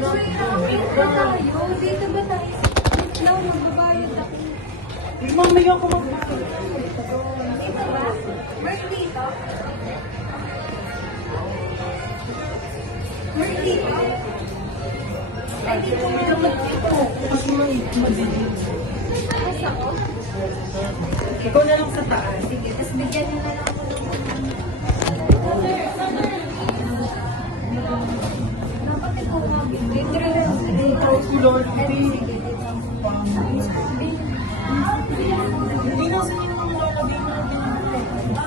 Wait tayo. Dito ba tayo? Wait lang, magbabayad ako. Mamaya ako magbabayad. Dito ba? Mark dito? Mark dito? Ay, dito nga. Mas madidit. Taas ako? Ikaw na lang sa taas. Sige, tapos bigyan niyo na lang ako. Dapat ikaw nga, bigyan. Ikaw si Lord. Hindi na sa inyo ang lalagay mo.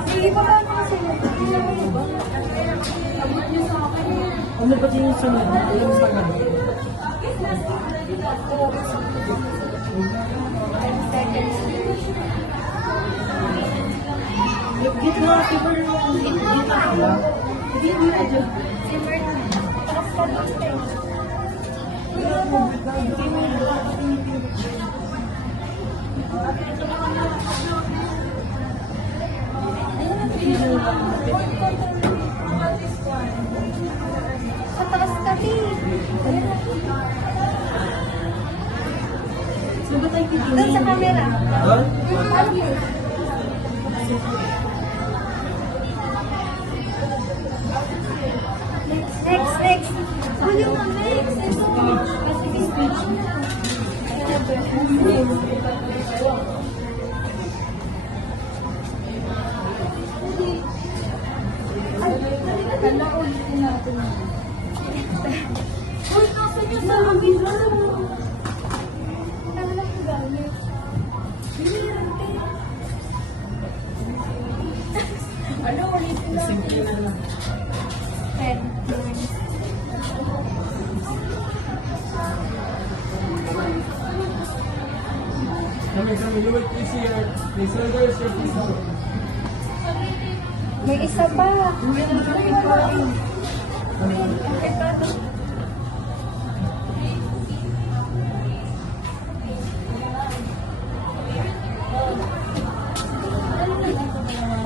Sige, baba na kasi. Ano ba? Abot niyo sa akin. Ano ba din yung sunod? Yung sunod? 10 seconds. Git mo si Vernon. Hindi na sila. Hindi na dyan. Si Vernon. Taas ka dito. Sa taas ka, Ti. Saan ba tayo pipili? Doon sa camera. Ha? Next. Ano yung next? Speech. Kala ulitin natin. Uy, nasan yung sa amin? Kala ko gamit. Ano, ulitin natin. Simple na lang. 10. Kami, Lord, please here. Please order your service. May isa pa.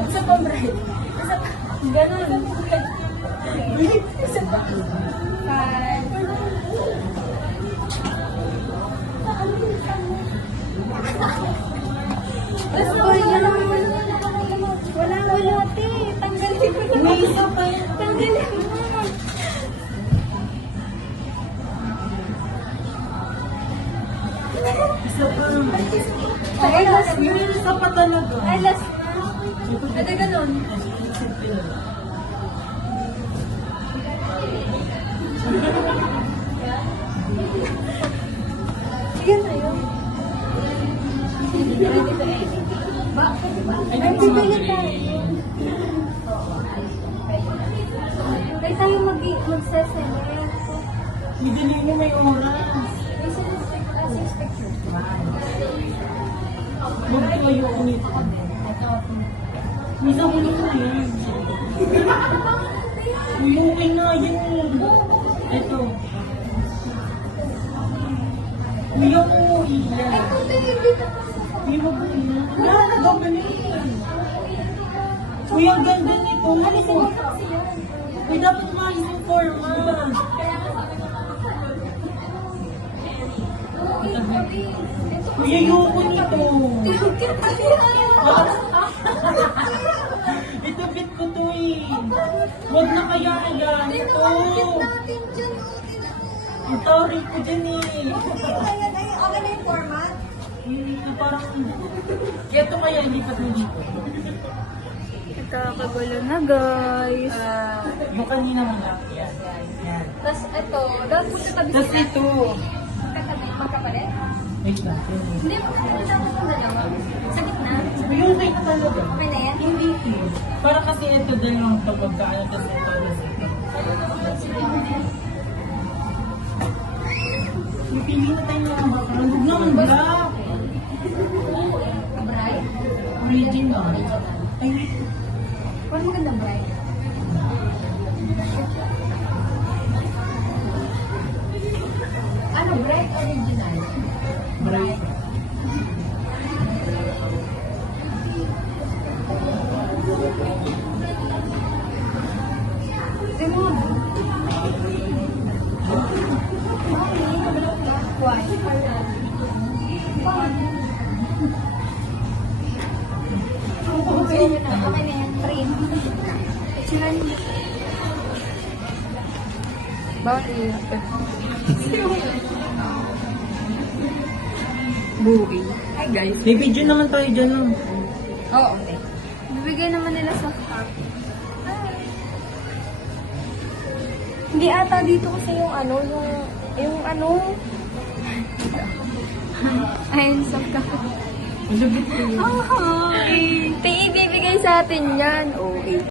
Isa pa, Bray. Isa pa. Ganun. Isa pa. Tapos ba yan? Wala, te. Tanggalin mo na. May isa pa yan. Tanggalin mo. Isa pa. Ay, last na. Yung isa pa talaga. Ay, last na. Pwede ganun. Simple na lang. Sige na yun. Ay, bibili tayo. Ay, tayo mag-sesenet. Hindi mo may oras. May sinuspect. Magkayo ko nito. Misa ko nito yan. Yung okay na yun. Ito. Kuya ko, iyan. Ay, kung tayo hindi na Kuya mo ba yan? Wala na daw ganun. Kuya, ang ganda nito. alisin mo kasi yan. May dapat maalis yung forma. Kuya, ayoko nito. Ito bit ko to eh. Huwag na kaya yan. Ito. Ang tawag ko dyan eh. Okay na yung format? Ito parang... Kaya ito kaya hindi pa ito dito. Kakagulo na, guys. Yung kanina mo lang. Yan. Yan. Tapos ito, dapat po sa Tapos ito. magkapalit? Wait lang. Hindi, magkapalit dapat sa dalawa. Sa gitna? Yung okay na talaga. Okay na yan? Hindi. Para kasi ito din lang pagkakaano tapos ito. Pipili na tayo ng background. Huwag naman black. Bright? Original. Ay, Parang magandang bright. Ano, bright original? bright. Tingnan mo. Bawal iyak. Buwi. Hi guys. May video naman tayo dyan. No? Oo, okay. Bibigay naman nila sa cup. Hindi ata dito kasi yung ano, yung ano. Ayun, sa cup. Ang lubit ko yun. Ay, ibibigay sa atin yan. Okay.